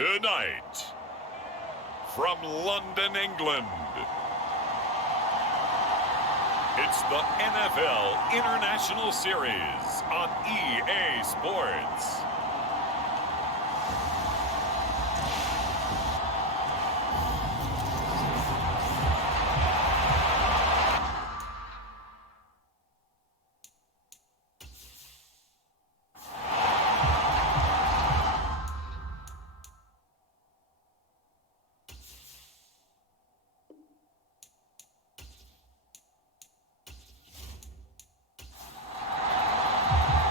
Tonight, from London, England, it's the NFL International Series on EA Sports.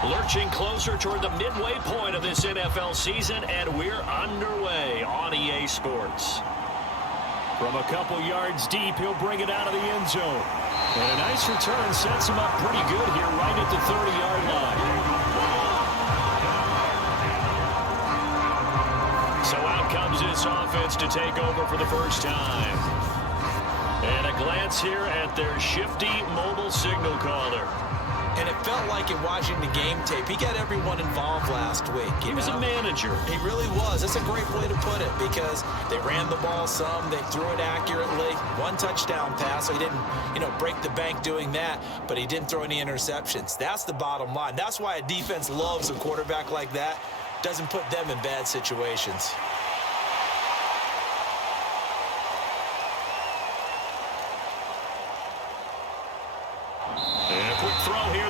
Lurching closer toward the midway point of this NFL season, and we're underway on EA Sports. From a couple yards deep, he'll bring it out of the end zone. And a nice return sets him up pretty good here right at the 30-yard line. So out comes this offense to take over for the first time. And a glance here at their shifty mobile signal caller. And it felt like in watching the game tape, he got everyone involved last week. He was a manager. He really was. That's a great way to put it because they ran the ball some. They threw it accurately. One touchdown pass. So he didn't, break the bank doing that, but he didn't throw any interceptions. That's the bottom line. That's why a defense loves a quarterback like that. Doesn't put them in bad situations.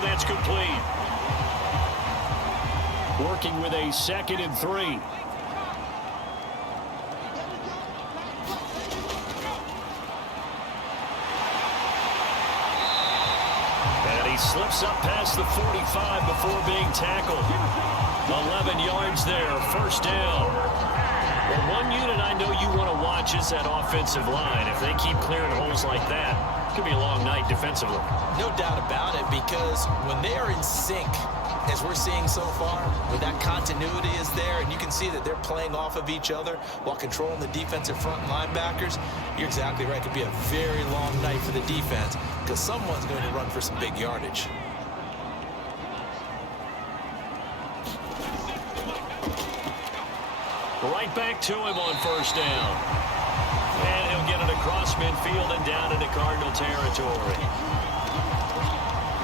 That's complete. Working with a 2nd and 3. And he slips up past the 45 before being tackled. 11 yards there, first down. Well, one unit I know you want to watch is that offensive line. If they keep clearing holes like that, it could be a long night defensively. No doubt about it, because when they are in sync, as we're seeing so far, where that continuity is there, and you can see that they're playing off of each other while controlling the defensive front linebackers, you're exactly right. It could be a very long night for the defense because someone's going to run for some big yardage. Right back to him on first down. And he'll get it across midfield and down into Cardinal territory.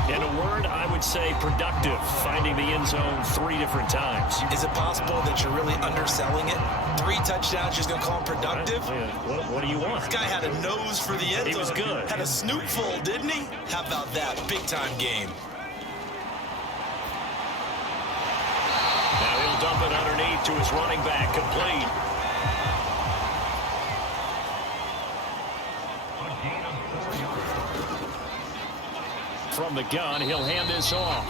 In a word, I would say productive, finding the end zone 3 different times. Is it possible that you're really underselling it? 3 touchdowns, you're just going to call him productive? What do you want? This guy had a nose for the end zone. He was good. Had a snootful, didn't he? How about that? Big-time game. Now he'll dump it underneath to his running back, complete. From the gun, he'll hand this off.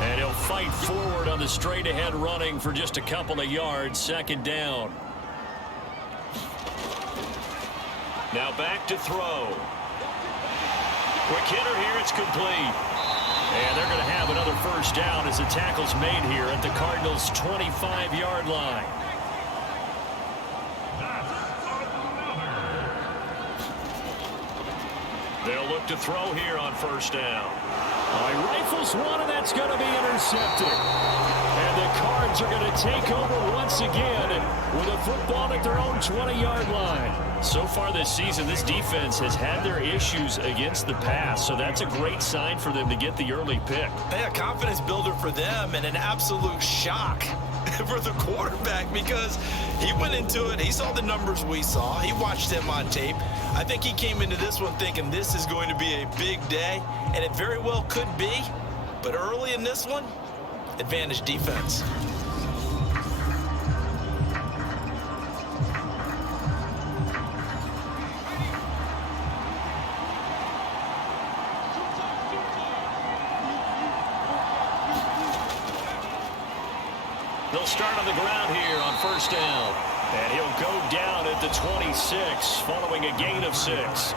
And he'll fight forward on the straight-ahead running for just a couple of yards, 2nd down. Now back to throw. Quick hitter here, it's complete. And they're going to have another first down as the tackle's made here at the Cardinals' 25-yard line. They'll look to throw here on first down. He rifles one, and that's going to be intercepted. And the Cards are going to take over once again with a football at their own 20-yard line. So far this season, this defense has had their issues against the pass, so that's a great sign for them to get the early pick. Hey, a confidence builder for them and an absolute shock for the quarterback because he went into it. He saw the numbers we saw. He watched them on tape. I think he came into this one thinking this is going to be a big day, and it very well could be. But early in this one, advantage defense. They'll start on the ground here on first down. And he'll go down at the 26 following a gain of 6.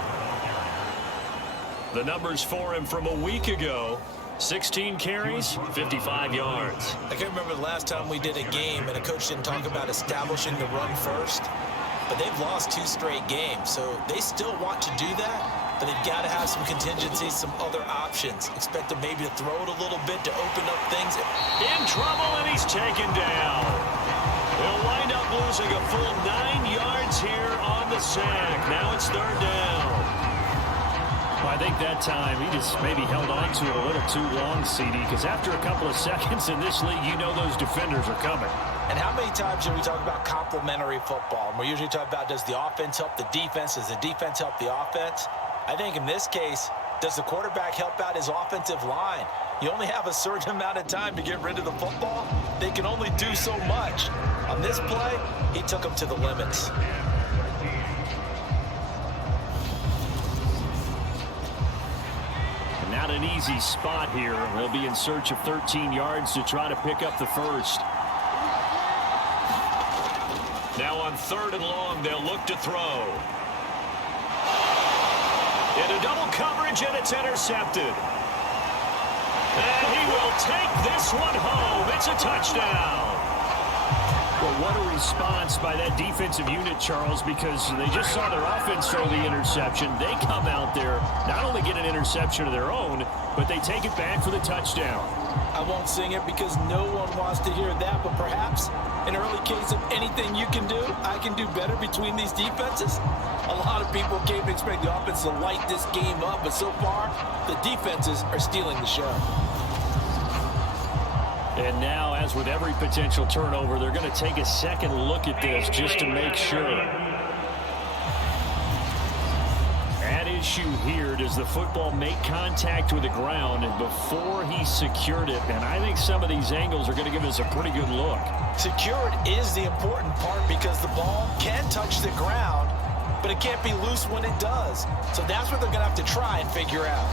The numbers for him from a week ago, 16 carries, 55 yards. I can't remember the last time we did a game and a coach didn't talk about establishing the run first. But they've lost 2 straight games, so they still want to do that. But they've got to have some contingencies, some other options. Expect them maybe to throw it a little bit to open up things. In trouble, and he's taken down. He'll wind up losing a full 9 yards here on the sack. Now it's third down. I think that time he just maybe held on to it a little too long, CD, because after a couple of seconds in this league, you know those defenders are coming. And how many times do we talk about complementary football? And we're usually talking about, does the offense help the defense? Does the defense help the offense? I think in this case, does the quarterback help out his offensive line? You only have a certain amount of time to get rid of the football. They can only do so much. On this play, he took them to the limits. Not an easy spot here. They'll be in search of 13 yards to try to pick up the first. Now on 3rd and long, they'll look to throw. Into double coverage, and it's intercepted. And he will take this one home. It's a touchdown. Well, what a response by that defensive unit, Charles, because they just saw their offense throw the interception. They come out there, not only get an interception of their own, but they take it back for the touchdown. I won't sing it because no one wants to hear that, but perhaps an early case of anything you can do, I can do better between these defenses. A lot of people came to expect the offense to light this game up, but so far, the defenses are stealing the show. And now, as with every potential turnover, they're going to take a second look at this just to make sure. At issue here, does the football make contact with the ground before he secured it? And I think some of these angles are going to give us a pretty good look. Secured is the important part because the ball can touch the ground, but it can't be loose when it does. So that's what they're going to have to try and figure out.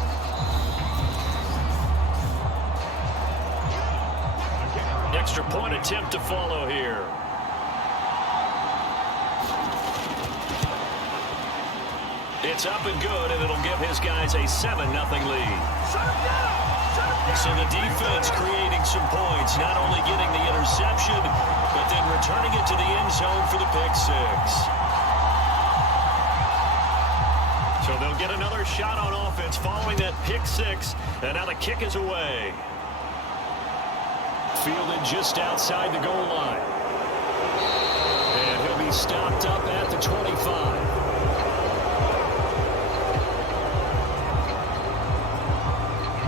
Extra point attempt to follow here. It's up and good, and it'll give his guys a 7-0 lead. So the defense creating some points, not only getting the interception, but then returning it to the end zone for the pick six. So they'll get another shot on offense following that pick six, and now the kick is away. Fielded just outside the goal line. And he'll be stopped up at the 25.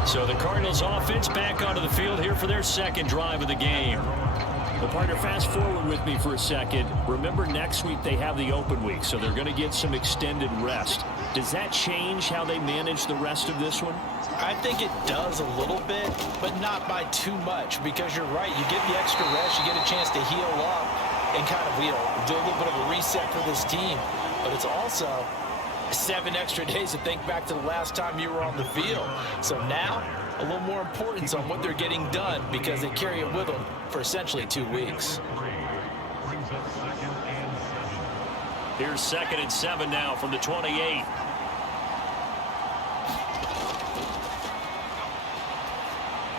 So the Cardinals offense back onto the field here for their second drive of the game. Well, partner, fast forward with me for a second. Remember, next week they have the open week, so they're going to get some extended rest. Does that change how they manage the rest of this one? I think it does a little bit, but not by too much, because you're right. You get the extra rest, you get a chance to heal up and kind of, do a little bit of a reset for this team. But it's also 7 extra days to think back to the last time you were on the field. So now, a little more importance on what they're getting done because they carry it with them for essentially 2 weeks. Here's 2nd and 7 now from the 28.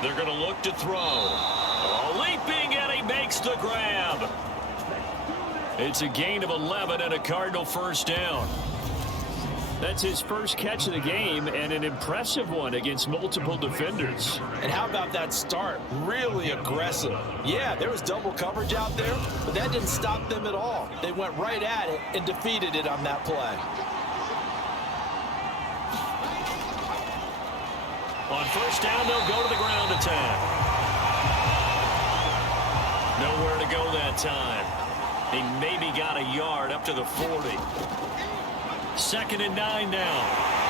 They're going to look to throw. Leaping, and he makes the grab. It's a gain of 11 and a Cardinal first down. That's his first catch of the game, and an impressive one against multiple defenders. And how about that start? Really aggressive. Yeah, there was double coverage out there, but that didn't stop them at all. They went right at it and defeated it on that play. On first down, they'll go to the ground attack. Nowhere to go that time. He maybe got a yard up to the 40. 2nd and 9 now.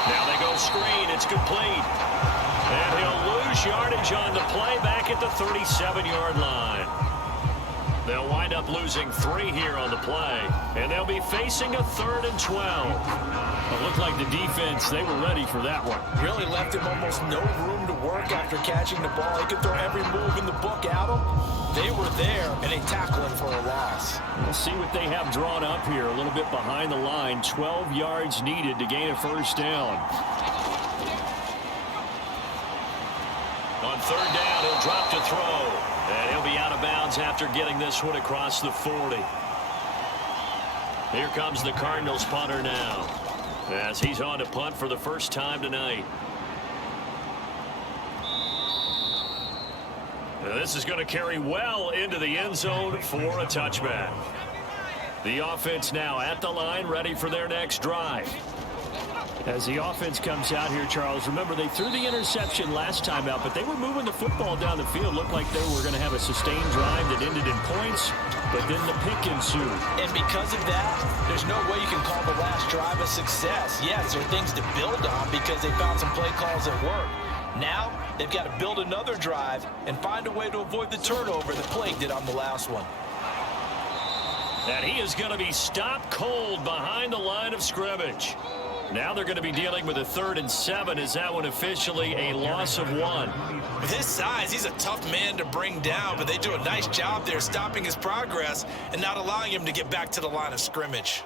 Now they go screen. It's complete. And he'll lose yardage on the play back at the 37-yard line. They'll wind up losing 3 here on the play. And they'll be facing a 3rd and 12. It looked like the defense, they were ready for that one. Really left him almost no room to work after catching the ball. He could throw every move in the book at him. They were there, and they tackled him for a loss. We'll see what they have drawn up here. A little bit behind the line. 12 yards needed to gain a first down. On 3rd down, he'll drop to throw. And he'll be out of bounds after getting this one across the 40. Here comes the Cardinals punter now, as he's on to punt for the first time tonight. Now this is going to carry well into the end zone for a touchback. The offense now at the line, ready for their next drive. As the offense comes out here, Charles, remember they threw the interception last time out, but they were moving the football down the field. Looked like they were going to have a sustained drive that ended in points, but then the pick ensued. And because of that, there's no way you can call the last drive a success. Yes, there are things to build on because they found some play calls that work. Now, they've got to build another drive and find a way to avoid the turnover that plagued it on the last one. And he is going to be stopped cold behind the line of scrimmage. Now they're going to be dealing with a 3rd and 7. Is that one officially a loss of 1? With his size, he's a tough man to bring down, but they do a nice job there stopping his progress and not allowing him to get back to the line of scrimmage.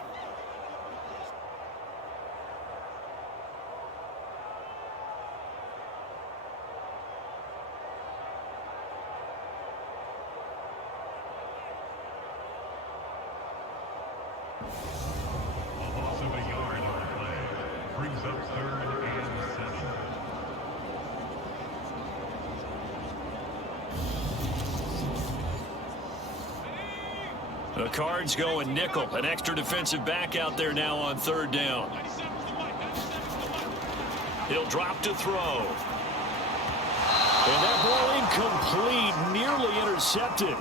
The Cards going nickel. An extra defensive back out there now on 3rd down. He'll drop to throw. And that ball incomplete, nearly intercepted.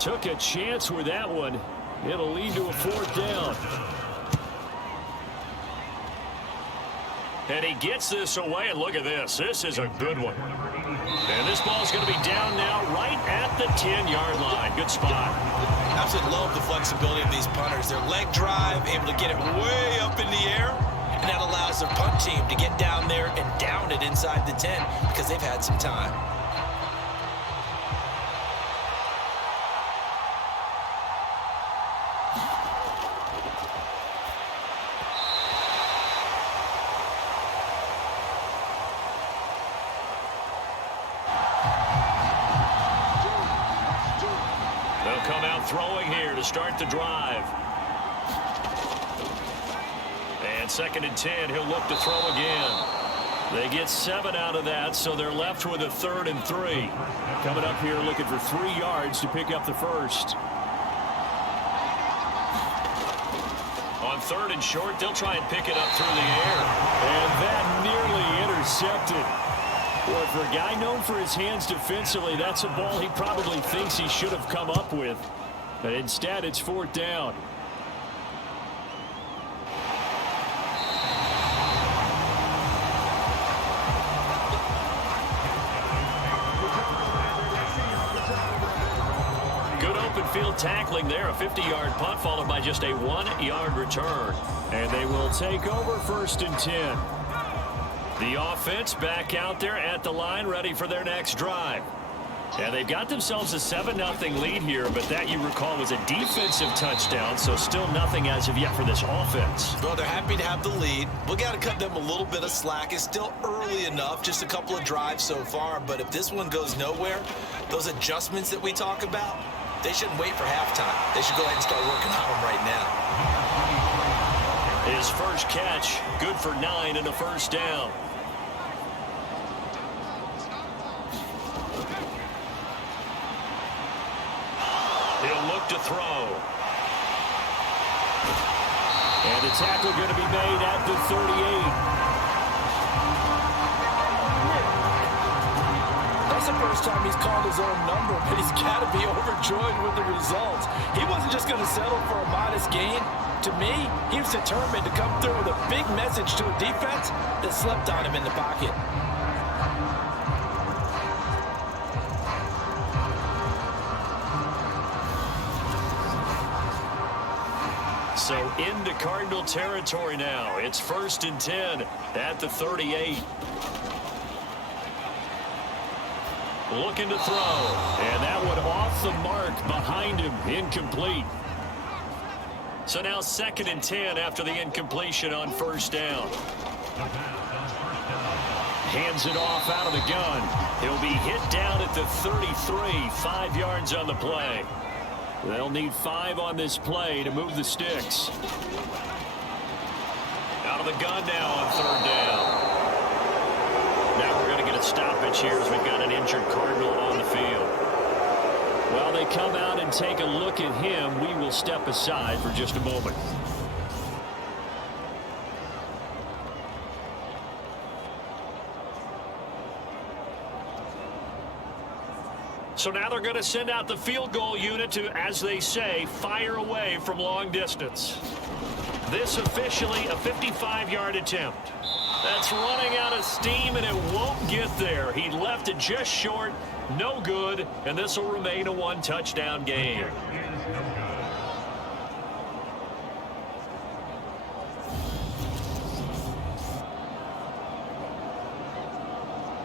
Took a chance with that one. It'll lead to a 4th down. And he gets this away, and look at this. This is a good one. And this ball's going to be down now right at the 10-yard line. Good spot. Absolutely love the flexibility of these punters. Their leg drive, able to get it way up in the air, and that allows their punt team to get down there and down it inside the 10 because they've had some time. Throwing here to start the drive. And 2nd and 10, he'll look to throw again. They get 7 out of that, so they're left with a 3rd and 3. Coming up here looking for 3 yards to pick up the first. On 3rd and short, they'll try and pick it up through the air. And that nearly intercepted. Boy, for a guy known for his hands defensively, that's a ball he probably thinks he should have come up with. But instead, it's 4th down. Good open field tackling there. A 50-yard punt followed by just a 1-yard return. And they will take over 1st and 10. The offense back out there at the line, ready for their next drive. And they've got themselves a 7-0 lead here, but that, you recall, was a defensive touchdown, so still nothing as of yet for this offense. Well, they're happy to have the lead. We got to cut them a little bit of slack. It's still early enough, just a couple of drives so far, but if this one goes nowhere, those adjustments that we talk about, they shouldn't wait for halftime. They should go ahead and start working on them right now. His first catch, good for 9 and a 1st down. He'll look to throw. And the tackle going to be made at the 38. That's the first time he's called his own number, but he's got to be overjoyed with the results. He wasn't just going to settle for a modest gain. To me, he was determined to come through with a big message to a defense that slept on him in the pocket. So into Cardinal territory now. It's 1st and 10 at the 38. Looking to throw. And that one off the mark behind him. Incomplete. So now 2nd and 10 after the incompletion on 1st down. Hands it off out of the gun. He'll be hit down at the 33. 5 yards on the play. They'll need 5 on this play to move the sticks. Out of the gun now on 3rd down. Now we're going to get a stoppage here as we've got an injured Cardinal on the field. While they come out and take a look at him, we will step aside for just a moment. So now they're going to send out the field goal unit to, as they say, fire away from long distance. This officially a 55-yard attempt. That's running out of steam, and it won't get there. He left it just short, no good, and this will remain a one-touchdown game.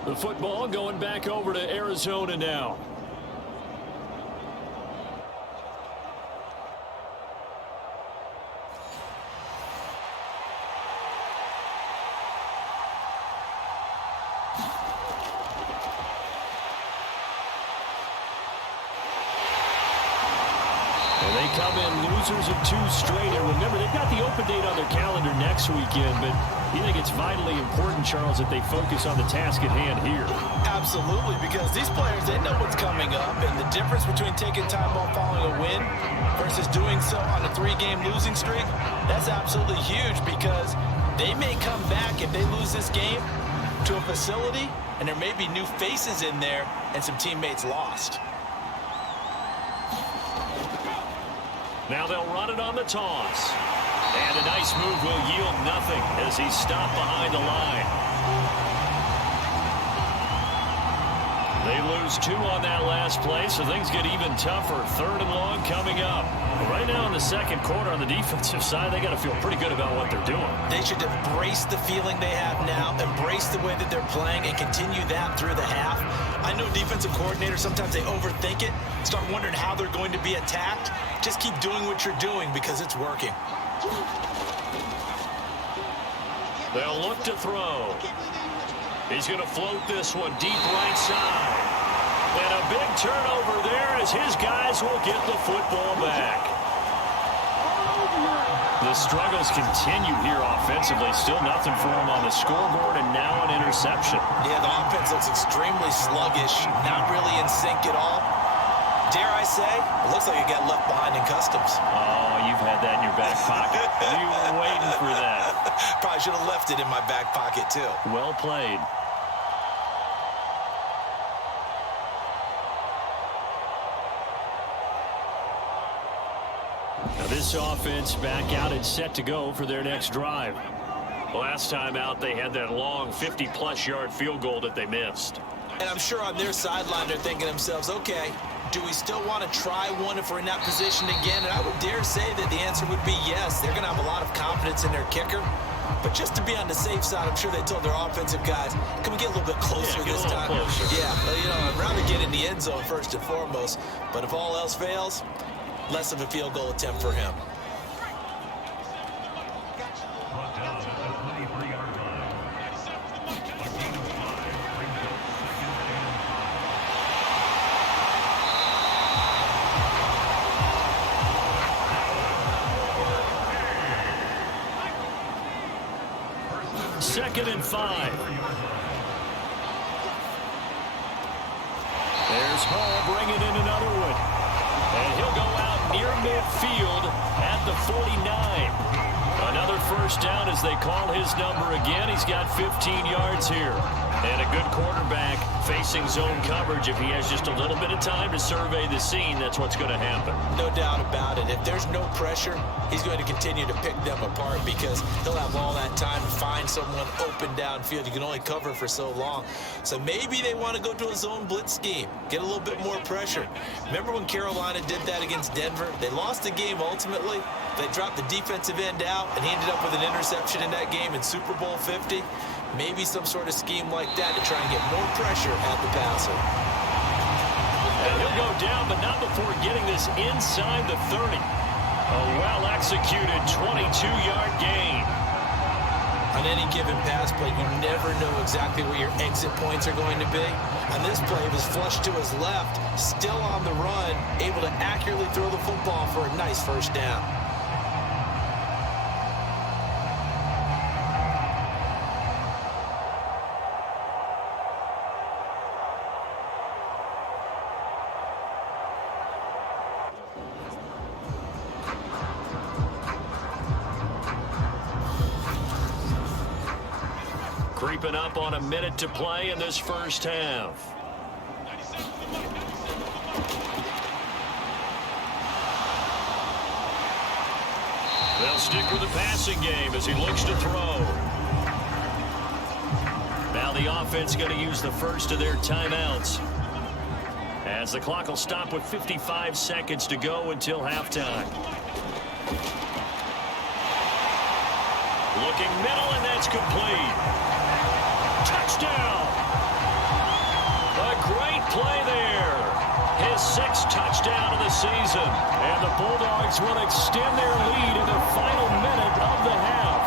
The football going back over to Arizona now. And they come in losers of 2 straight. And remember, they've got the open date on their calendar next weekend, but you think it's vitally important, Charles, that they focus on the task at hand here? Absolutely, because these players, they know what's coming up, and the difference between taking time off following a win versus doing so on a 3-game losing streak, that's absolutely huge, because they may come back if they lose this game to a facility, and there may be new faces in there and some teammates lost. Now they'll run it on the toss. And a nice move will yield nothing as he's stopped behind the line. They lose 2 on that last play, so things get even tougher. 3rd and long coming up. Right now in the second quarter on the defensive side, they got to feel pretty good about what they're doing. They should embrace the feeling they have now, embrace the way that they're playing, and continue that through the half. I know defensive coordinators, sometimes they overthink it, start wondering how they're going to be attacked. Just keep doing what you're doing because it's working. They'll look to throw. He's going to float this one deep right side. And a big turnover there as his guys will get the football back. The struggles continue here offensively. Still nothing for him on the scoreboard, and now an interception. Yeah, the offense looks extremely sluggish, not really in sync at all. Dare I say, it looks like it got left behind in customs. Oh, you've had that in your back pocket. You were waiting for that. Probably should have left it in my back pocket, too. Well played. Now this offense back out and set to go for their next drive. Last time out, they had that long 50-plus yard field goal that they missed. And I'm sure on their sideline, they're thinking to themselves, okay, do we still want to try one if we're in that position again? And I would dare say that the answer would be yes. They're going to have a lot of confidence in their kicker. But just to be on the safe side, I'm sure they told their offensive guys, can we get a little bit closer this time? Closer. Yeah, I'd rather get in the end zone first and foremost. But if all else fails, less of a field goal attempt for him. Second and 5. There's Hall bringing in another one. And he'll go out near midfield at the 49. Another first down as they call his number again. He's got 15 yards here. And a good quarterback facing zone coverage. If he has just a little bit of time to survey the scene, that's what's going to happen. No doubt about it. If there's no pressure, he's going to continue to pick them apart because he'll have all that time to find someone open downfield. You can only cover for so long. So maybe they want to go to a zone blitz scheme, get a little bit more pressure. Remember when Carolina did that against Denver? They lost the game ultimately. They dropped the defensive end out, and he ended up with an interception in that game in Super Bowl 50. Maybe some sort of scheme like that to try and get more pressure at the passer. And he'll go down, but not before getting this inside the 30. A well-executed 22-yard gain. On any given pass play, you never know exactly where your exit points are going to be. On this play, it was flushed to his left, still on the run, able to accurately throw the football for a nice first down. Creeping up on a minute to play in this first half. They'll stick with the passing game as he looks to throw. Now the offense going to use the first of their timeouts, as the clock will stop with 55 seconds to go until halftime. Looking middle, and that's complete. Touchdown! A great play there. His 6th touchdown of the season. And the Bulldogs will extend their lead in the final minute of the half.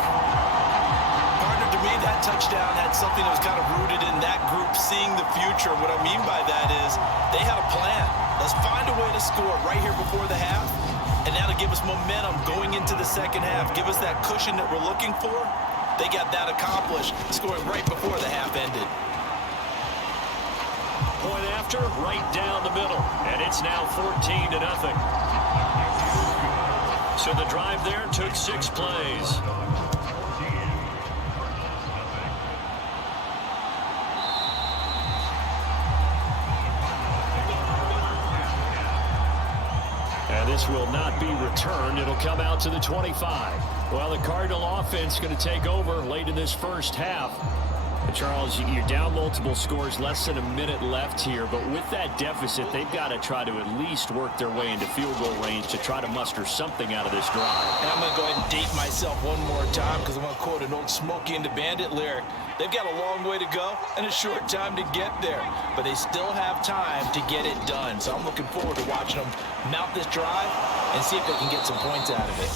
Partner, to me, that touchdown had something that was kind of rooted in that group seeing the future. What I mean by that is they had a plan. Let's find a way to score right here before the half. And now to give us momentum going into the second half, give us that cushion that we're looking for. They got that accomplished, scoring right before the half ended. Point after, right down the middle. And it's now 14-0. So the drive there took 6 plays. And this will not be returned. It'll come out to the 25. Well, the Cardinal offense going to take over late in this first half. Charles, you're down multiple scores, less than a minute left here, but with that deficit, they've got to try to at least work their way into field goal range to try to muster something out of this drive. And I'm going to go ahead and date myself one more time because I'm going to quote an old Smokey and the Bandit lyric. They've got a long way to go and a short time to get there, but they still have time to get it done. So I'm looking forward to watching them mount this drive and see if they can get some points out of it.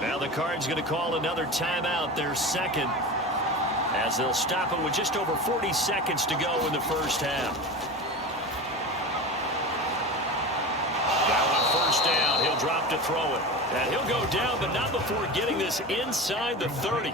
Now the Cards going to call another timeout, their second, as they'll stop it with just over 40 seconds to go in the first half. Down on first down, he'll drop to throw it. And he'll go down, but not before getting this inside the 30.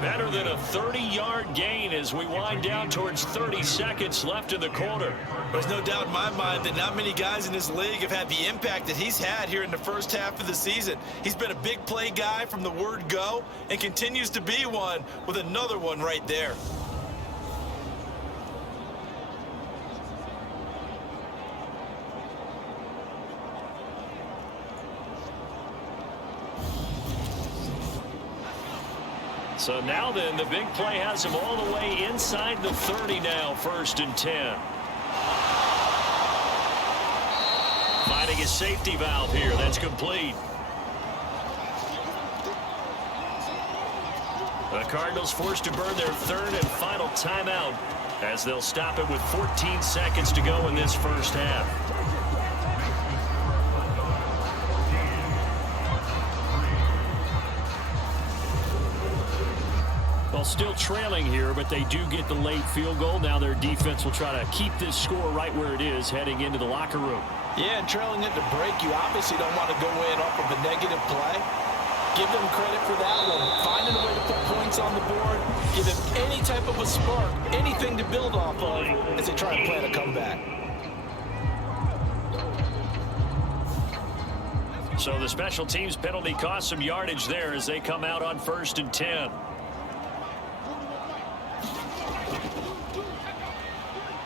Better than a 30-yard gain as we wind down towards 30 seconds left in the quarter. There's no doubt in my mind that not many guys in this league have had the impact that he's had here in the first half of the season. He's been a big play guy from the word go and continues to be one with another one right there. So now then, the big play has him all the way inside the 30 now, 1st and 10. Finding a safety valve here. That's complete. The Cardinals forced to burn their 3rd and final timeout as they'll stop it with 14 seconds to go in this first half. Well, still trailing here, but they do get the late field goal. Now their defense will try to keep this score right where it is heading into the locker room. Yeah, and trailing it to break, you obviously don't want to go in off of a negative play. Give them credit for that one. Finding a way to put points on the board, give them any type of a spark, anything to build off of as they try and plan a comeback. So the special teams penalty cost some yardage there as they come out on 1st and 10.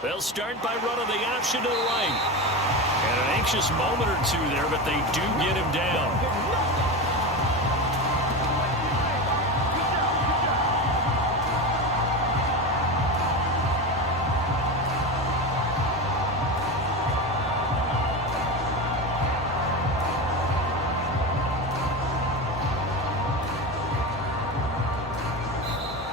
They'll start by running the option to the right. And an anxious moment or two there, but they do get him down.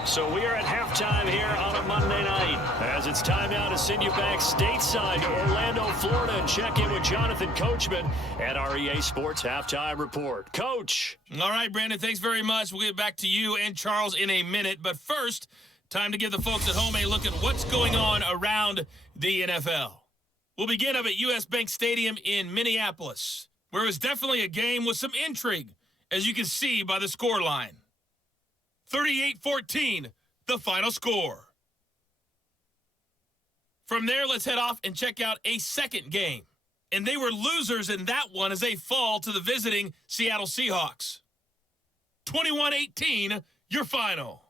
So we are at halftime here on a Monday night, as it's time now to send you back stateside to Orlando, Florida, and check in with Jonathan Coachman at our EA Sports Halftime Report. Coach. All right, Brandon, thanks very much. We'll get back to you and Charles in a minute. But first, time to give the folks at home a look at what's going on around the NFL. We'll begin up at U.S. Bank Stadium in Minneapolis, where it was definitely a game with some intrigue, as you can see by the scoreline. 38-14, the final score. From there, let's head off and check out a second game. And they were losers in that one as they fall to the visiting Seattle Seahawks. 21-18, your final.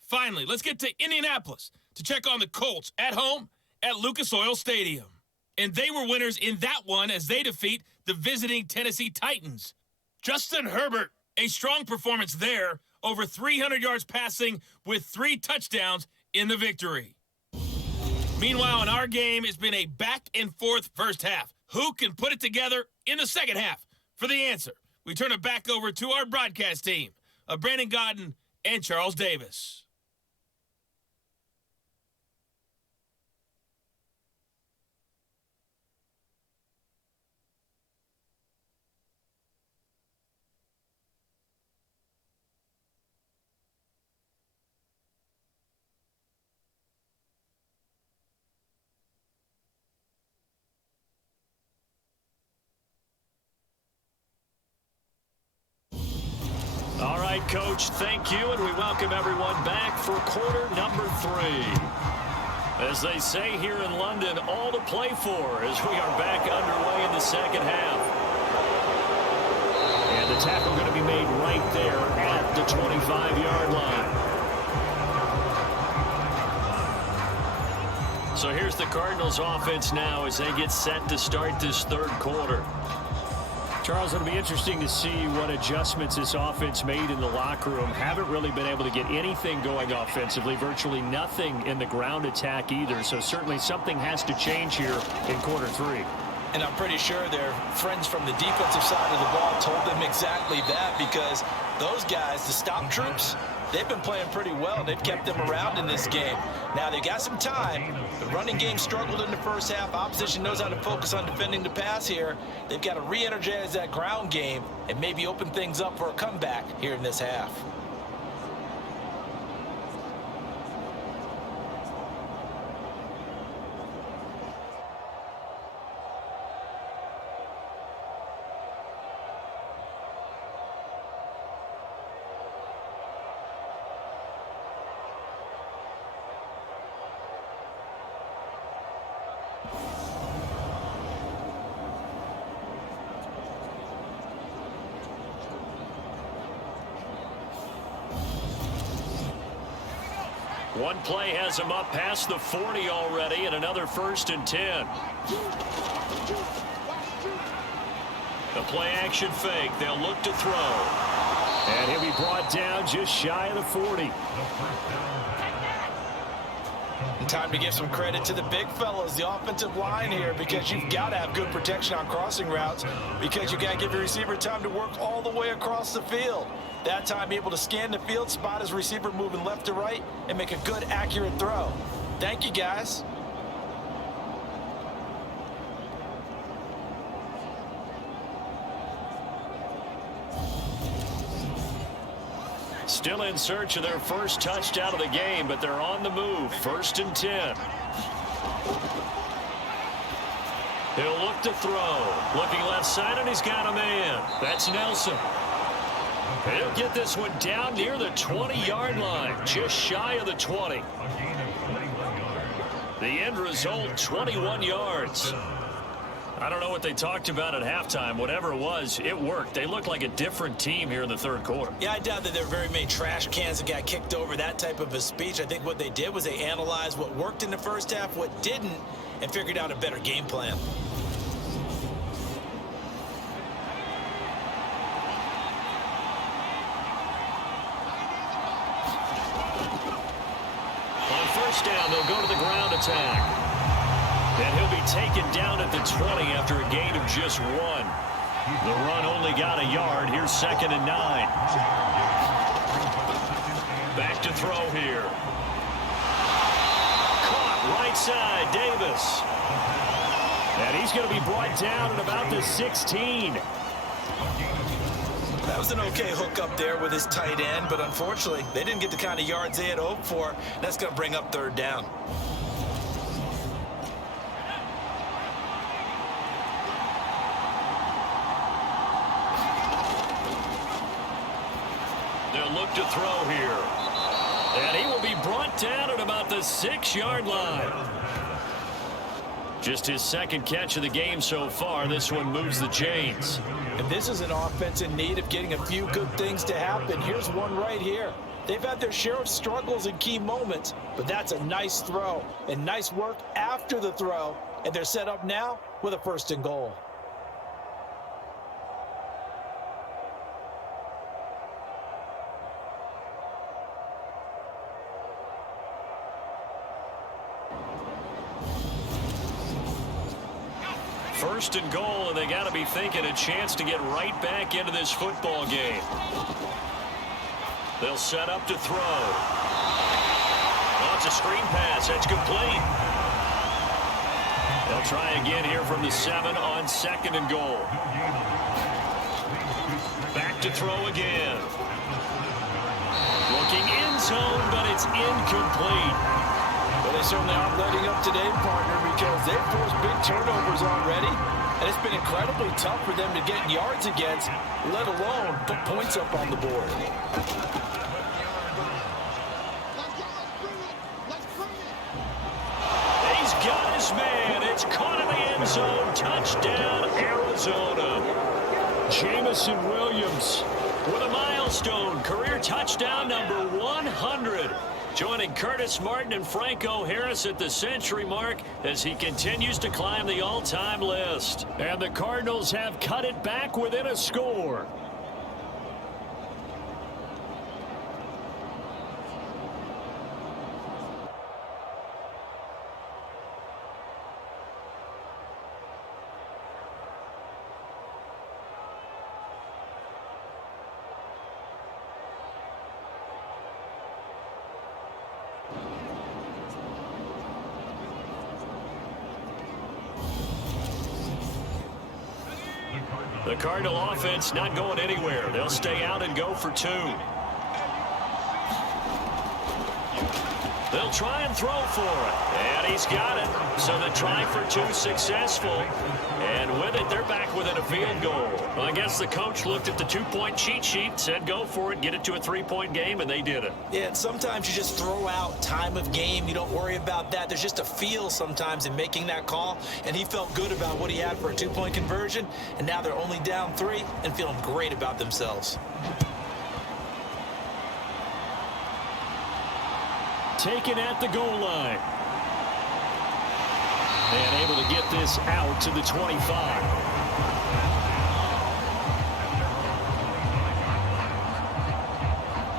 Finally, let's get to Indianapolis to check on the Colts at home at Lucas Oil Stadium. And they were winners in that one as they defeat the visiting Tennessee Titans. Justin Herbert, a strong performance there, over 300 yards passing with 3 touchdowns in the victory. Meanwhile, in our game, it's been a back-and-forth first half. Who can put it together in the second half? For the answer, we turn it back over to our broadcast team of Brandon Godden and Charles Davis. All right, Coach, thank you, and we welcome everyone back for quarter number 3. As they say here in London, all to play for as we are back underway in the second half. And the tackle going to be made right there at the 25-yard line. So here's the Cardinals offense now as they get set to start this third quarter. Charles, it'll be interesting to see what adjustments this offense made in the locker room. Haven't really been able to get anything going offensively, virtually nothing in the ground attack either. So certainly something has to change here in quarter 3. And I'm pretty sure their friends from the defensive side of the ball told them exactly that, because those guys, the stop troops, they've been playing pretty well. They've kept them around in this game. Now, they got some time. The running game struggled in the first half. Opposition knows how to focus on defending the pass here. They've got to re-energize that ground game and maybe open things up for a comeback here in this half. One play has him up past the 40 already, and another 1st and 10. The play action fake. They'll look to throw. And he'll be brought down just shy of the 40. And time to give some credit to the big fellas, the offensive line here, because you've got to have good protection on crossing routes, because you've got to give your receiver time to work all the way across the field. That time, be able to scan the field, spot his receiver moving left to right, and make a good, accurate throw. Thank you, guys. Still in search of their first touchdown of the game, but they're on the move. 1st and 10. He'll look to throw. Looking left side, and he's got a man. That's Nelson. He'll get this one down near the 20-yard line, just shy of the 20. The end result, 21 yards. I don't know what they talked about at halftime. Whatever it was, it worked. They look like a different team here in the third quarter. Yeah, I doubt that there were very many trash cans that got kicked over, that type of a speech. I think what they did was they analyzed what worked in the first half, what didn't, and figured out a better game plan. On first down, they'll go to the ground attack. And he'll be taken down at the 20 after a gain of just 1. The run only got a yard. Here's 2nd and 9. Back to throw here. Caught right side, Davis. And he's going to be brought down at about the 16. That was an okay hook up there with his tight end, but unfortunately, they didn't get the kind of yards they had hoped for. That's going to bring up 3rd down. They'll look to throw here. And he will be brought down at about the 6-yard line. Just his second catch of the game so far. This one moves the chains. And this is an offense in need of getting a few good things to happen. Here's one right here. They've had their share of struggles in key moments, but that's a nice throw and nice work after the throw. And they're set up now with a 1st and goal. First and goal, and they got to be thinking a chance to get right back into this football game. They'll set up to throw. Oh, it's a screen pass. That's complete. They'll try again here from the 7 on 2nd and goal. Back to throw again. Looking end zone, but it's incomplete. Well, they certainly aren't letting up today, partner, because they've forced big turnovers already, and it's been incredibly tough for them to get yards against, let alone put points up on the board. He's got his man. It's caught in the end zone. Touchdown, Arizona. Jamison Williams with a milestone. Career touchdown number 100. Joining Curtis Martin and Franco Harris at the century mark as he continues to climb the all-time list. And the Cardinals have cut it back within a score. The Cardinal offense not going anywhere. They'll stay out and go for 2. They'll try and throw for it. And he's got it. So the try for 2 successful. And with it, they're back within a field goal. Well, I guess the coach looked at the 2-point cheat sheet, said go for it, get it to a 3-point game, and they did it. Yeah, and sometimes you just throw out time of game. You don't worry about that. There's just a feel sometimes in making that call, and he felt good about what he had for a 2-point conversion, and now they're only down 3 and feeling great about themselves. Taken at the goal line. And able to get this out to the 25.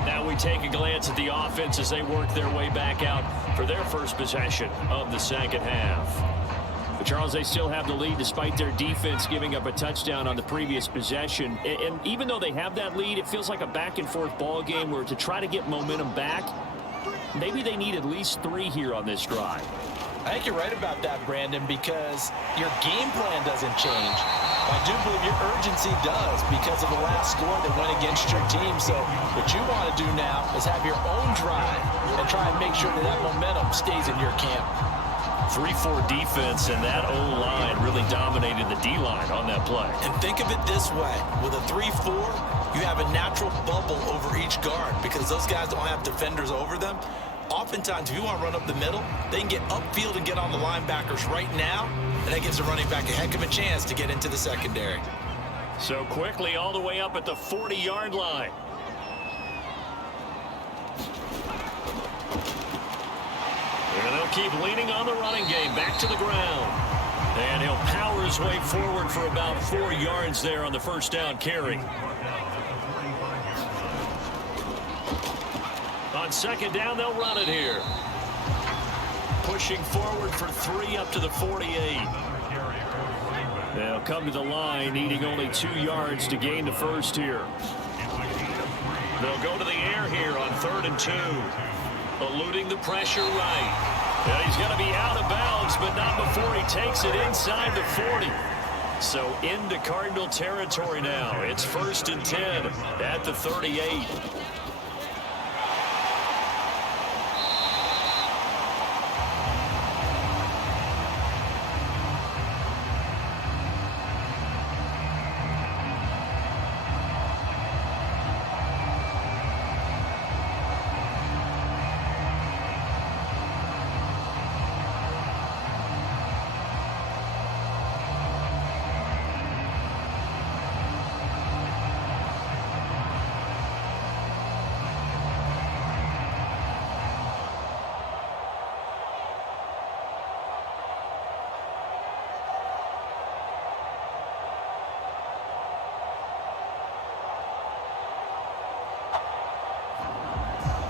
Now we take a glance at the offense as they work their way back out for their first possession of the second half. But Charles, they still have the lead despite their defense giving up a touchdown on the previous possession. And even though they have that lead, it feels like a back-and-forth ball game where to try to get momentum back, maybe they need at least 3 here on this drive. I think you're right about that, Brandon, because your game plan doesn't change. I do believe your urgency does because of the last score that went against your team. So what you want to do now is have your own drive and try and make sure that that momentum stays in your camp. 3-4 defense, and that O-line really dominated the D-line on that play. And think of it this way. With a 3-4, you have a natural bubble over each guard because those guys don't have defenders over them. Oftentimes, if you want to run up the middle, they can get upfield and get on the linebackers right now, and that gives the running back a heck of a chance to get into the secondary. So quickly all the way up at the 40-yard line. And they'll keep leaning on the running game back to the ground. And he'll power his way forward for about 4 yards there on the first down carry. On second down, they'll run it here. Pushing forward for 3 up to the 48. They'll come to the line, needing only 2 yards to gain the first here. They'll go to the air here on 3rd and 2. Eluding the pressure right. And he's going to be out of bounds, but not before he takes it inside the 40. So into Cardinal territory now. It's 1st and 10 at the 38.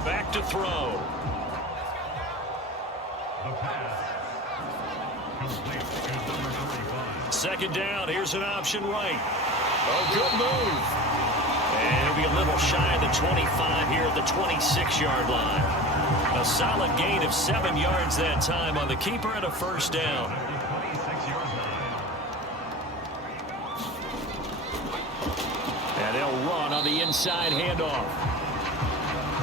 back to throw. Second down, here's an option right. Oh, good move. And he'll be a little shy of the 25 here at the 26-yard line. A solid gain of 7 yards that time on the keeper and a first down. And they'll run on the inside handoff.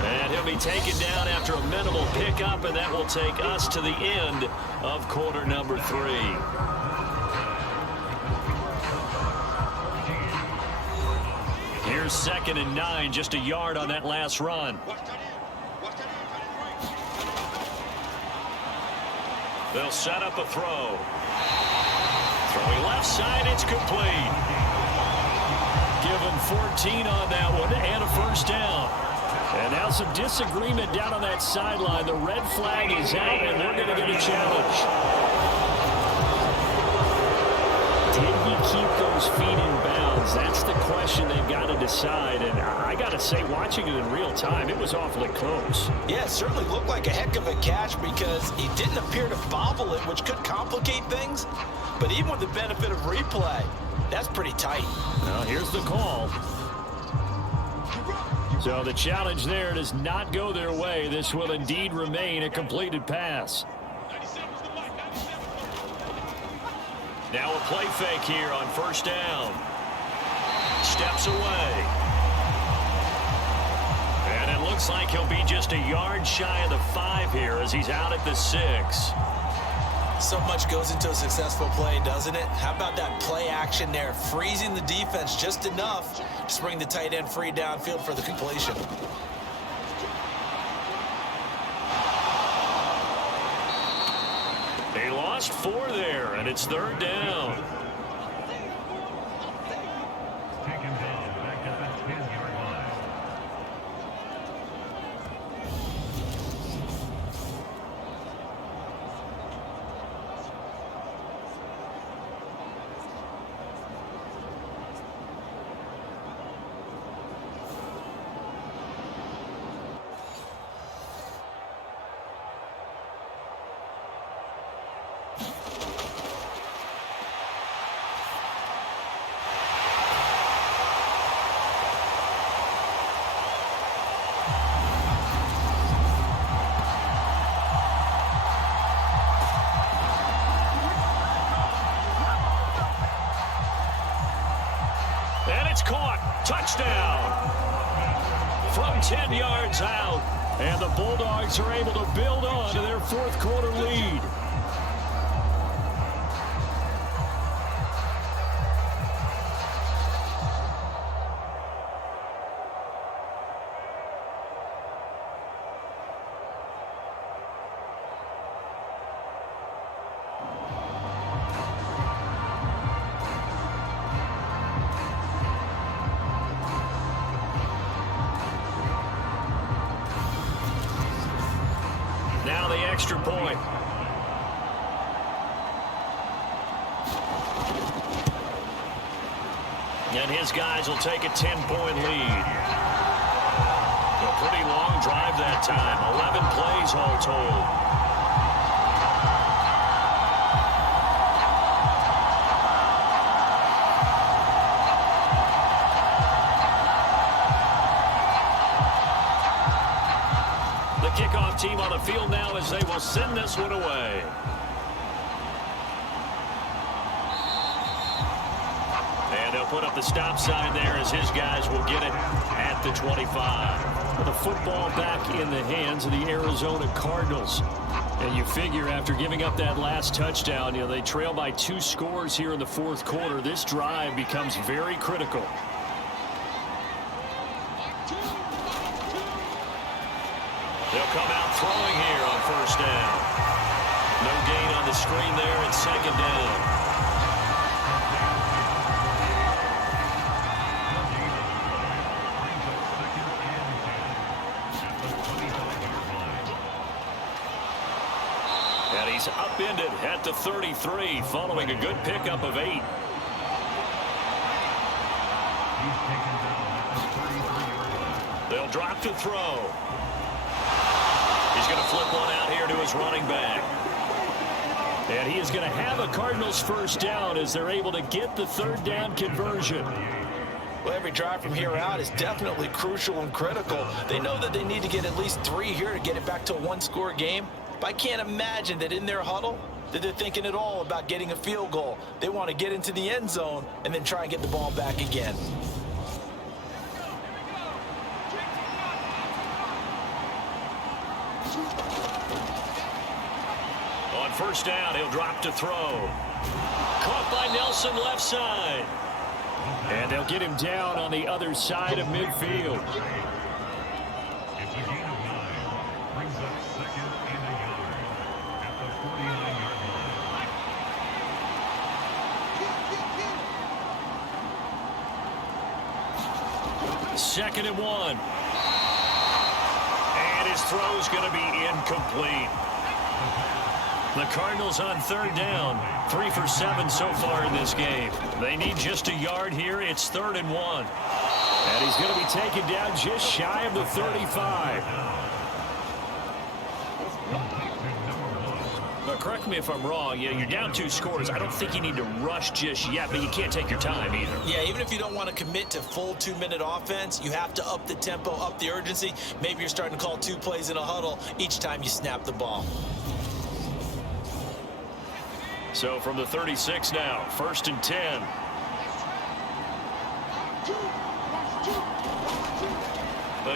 And he'll be taken down after a minimal pickup, and that will take us to the end of quarter number 3. Here's 2nd and 9, just a yard on that last run. They'll set up a throw. Throwing left side, it's complete. Given 14 on that one and a first down. And now some disagreement down on that sideline. The red flag is out, and they're going to get a challenge. Did he keep those feet in bounds? That's the question they've got to decide. And I got to say, watching it in real time, it was awfully close. Yeah, it certainly looked like a heck of a catch because he didn't appear to bobble it, which could complicate things. But even with the benefit of replay, that's pretty tight. Well, here's the call. So the challenge there does not go their way. This will indeed remain a completed pass. Now a play fake here on first down. Steps away. And it looks like he'll be just a yard shy of the 5 here as he's out at the 6. So much goes into a successful play, doesn't it? How about that play action there? Freezing the defense just enough to bring the tight end free downfield for the completion. They lost 4 there, and it's 3rd down. And it's caught. Touchdown. From 10 yards out. And the Bulldogs are able to build on to their 4th quarter lead. Now the extra point. And his guys will take a 10-point lead. A pretty long drive that time. 11 plays all told. Kickoff team on the field now as they will send this one away. And they'll put up the stop sign there as his guys will get it at the 25. With the football back in the hands of the Arizona Cardinals. And you figure after giving up that last touchdown, they trail by 2 scores here in the 4th quarter. This drive becomes very critical. They'll come out throwing here on first down. No gain on the screen there at 2nd down. And he's upended at the 33 following a good pickup of 8. They'll drop to throw. He's going to flip one out here to his running back. And he is going to have a Cardinals first down as they're able to get the third down conversion. Well, every drive from here out is definitely crucial and critical. They know that they need to get at least 3 here to get it back to a one-score game. But I can't imagine that in their huddle that they're thinking at all about getting a field goal. They want to get into the end zone and then try and get the ball back again. On first down, he'll drop to throw. Caught by Nelson left side. And they'll get him down on the other side of midfield. It's a gain of 9. Brings up 2nd and a yard at the 49-yard line. 2nd and 1. And his throw's going to be incomplete. The Cardinals on third down, 3 for 7 so far in this game. They need just a yard here. It's 3rd and 1. And he's going to be taken down just shy of the 35. But correct me if I'm wrong. You know, you're down 2 scores. I don't think you need to rush just yet, but you can't take your time either. Yeah, even if you don't want to commit to full 2-minute offense, you have to up the tempo, up the urgency. Maybe you're starting to call 2 plays in a huddle each time you snap the ball. So from the 36 now, 1st and 10.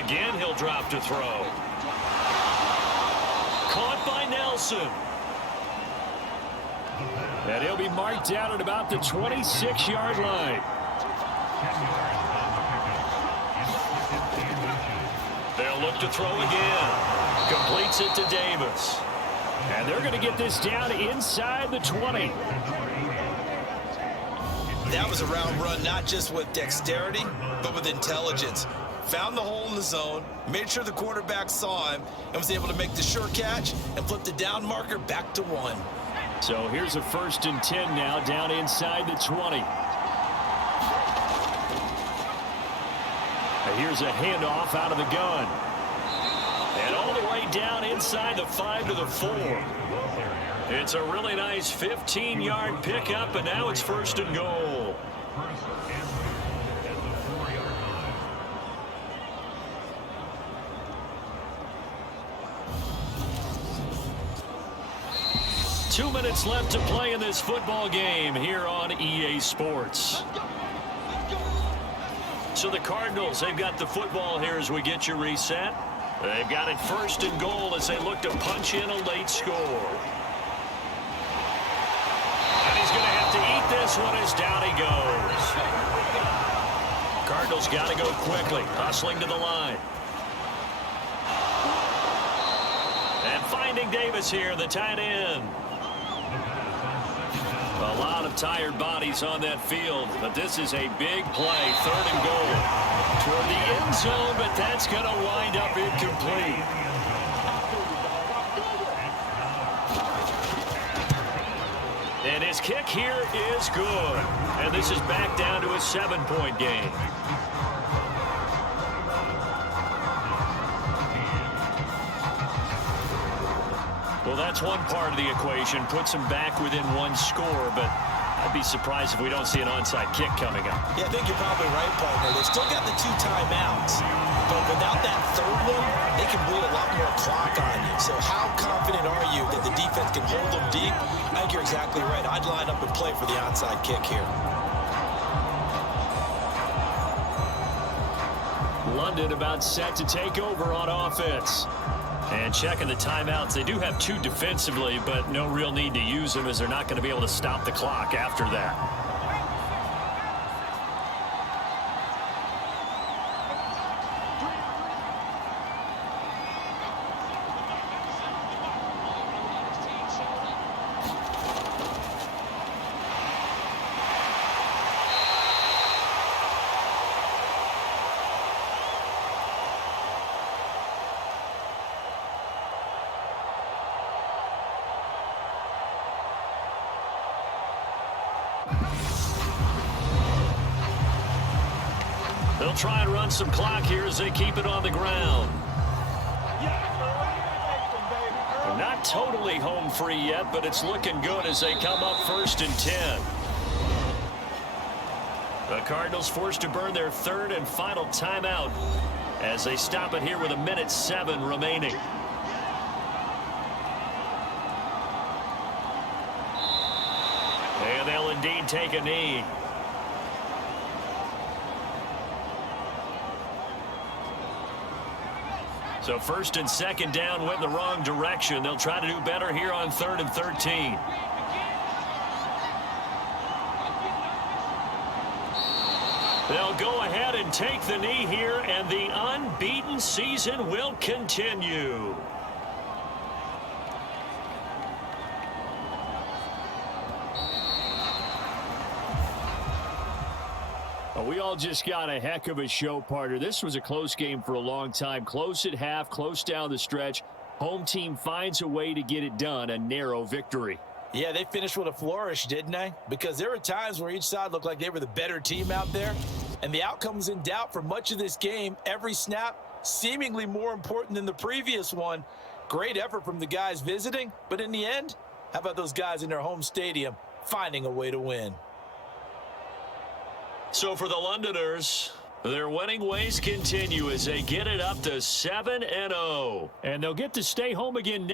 Again, he'll drop to throw. Caught by Nelson. And he'll be marked down at about the 26-yard line. They'll look to throw again. Completes it to Davis. And they're going to get this down inside the 20. That was a round run, not just with dexterity, but with intelligence. Found the hole in the zone, made sure the quarterback saw him, and was able to make the sure catch and flip the down marker back to 1. So here's a 1st and 10 now, down inside the 20. And here's a handoff out of the gun. And all the way down inside the 5 to the 4. It's a really nice 15-yard pickup, and now it's 1st and goal. At the 4-yard line. 2 minutes left to play in this football game here on EA Sports. So the Cardinals, they've got the football here as we get you reset. They've got it 1st and goal as they look to punch in a late score. And he's going to have to eat this one as down he goes. Cardinals got to go quickly, hustling to the line. And finding Davis here, the tight end. A lot of tired bodies on that field, but this is a big play, 3rd and goal. Toward the end zone, but that's going to wind up incomplete. And his kick here is good. And this is back down to a 7-point game. Well, that's one part of the equation. Puts them back within 1 score, but I'd be surprised if we don't see an onside kick coming up. Yeah, I think you're probably right, partner. They've still got the 2 timeouts, but without that 3rd one, they can bleed a lot more clock on you. So how confident are you that the defense can hold them deep? I think you're exactly right. I'd line up and play for the onside kick here. London about set to take over on offense. And checking the timeouts, they do have 2 defensively, but no real need to use them as they're not going to be able to stop the clock after that. They'll try and run some clock here as they keep it on the ground. totally home free yet, but it's looking good as they come up 1st and 10. The Cardinals forced to burn their 3rd and final timeout as they stop it here with 1:07 remaining. And they'll indeed take a knee. So 1st and 2nd down went in the wrong direction. They'll try to do better here on 3rd and 13. They'll go ahead and take the knee here, and the unbeaten season will continue. We all just got a heck of a show, partner. This was a close game for a long time. Close at half, close down the stretch. Home team finds a way to get it done, a narrow victory. Yeah, they finished with a flourish, didn't they? Because there were times where each side looked like they were the better team out there, and the outcome was in doubt for much of this game. Every snap seemingly more important than the previous one. Great effort from the guys visiting, but in the end, how about those guys in their home stadium finding a way to win? So for the Londoners, their winning ways continue as they get it up to 7-0. And they'll get to stay home again.